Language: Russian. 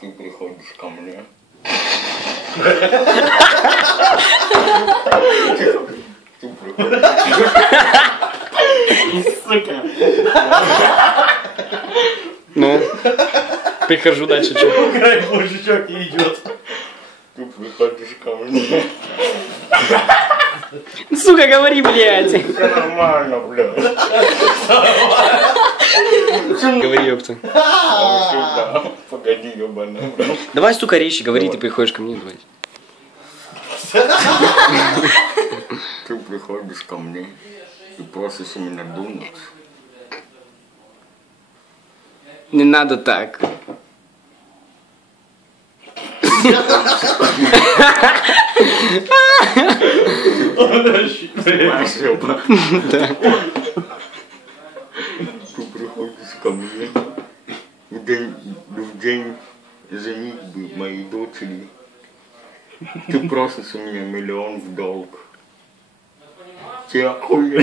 Ты приходишь ко мне. Ты приходишь. Сука. Ну, прихожу дальше, что? Край мужичок и идет. Ты приходишь ко мне. Сука, говори, блядь. Все нормально, блядь. Говори, ёпта. Сюда. Погоди, ебаный. Давай, сука, речи, говори, ты приходишь ко мне, давай. Ты приходишь ко мне и просишь меня думать. Не надо так. Понимаешь, ёба? Да. Ты приходишь ко мне в день женитьбы моей дочери. Ты просишь у меня 1 миллион в долг. Ты охуел.